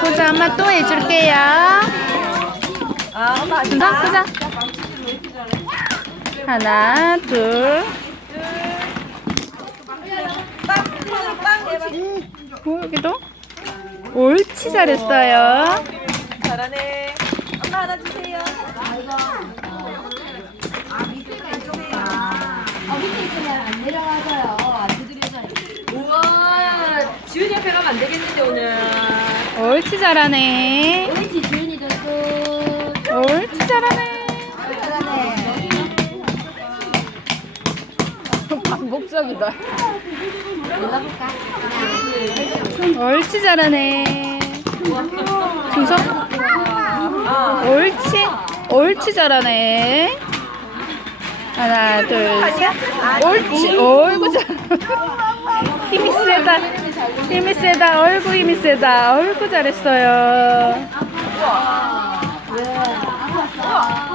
보자, 엄마 또 해줄게요. 아, 엄마 보자. 하나, 둘. 오, 여기도. 옳지, 잘했어요. 잘하네. 엄마 하나 주세요. 아. 우와, 지훈이 옆에 가면 안 되겠는데 오늘. 옳지, 잘하네. 옳지, 주윤이도 끝. 옳지, 잘하네. 반복적이다. 눌러볼까? 옳지, 잘하네. 아, 옳지. 옳지, 잘하네. 하나, 둘, 셋. 옳지. 어이구, 잘. 힘이 세다. 어이구, 힘이 세다. 어이구, 잘했어요.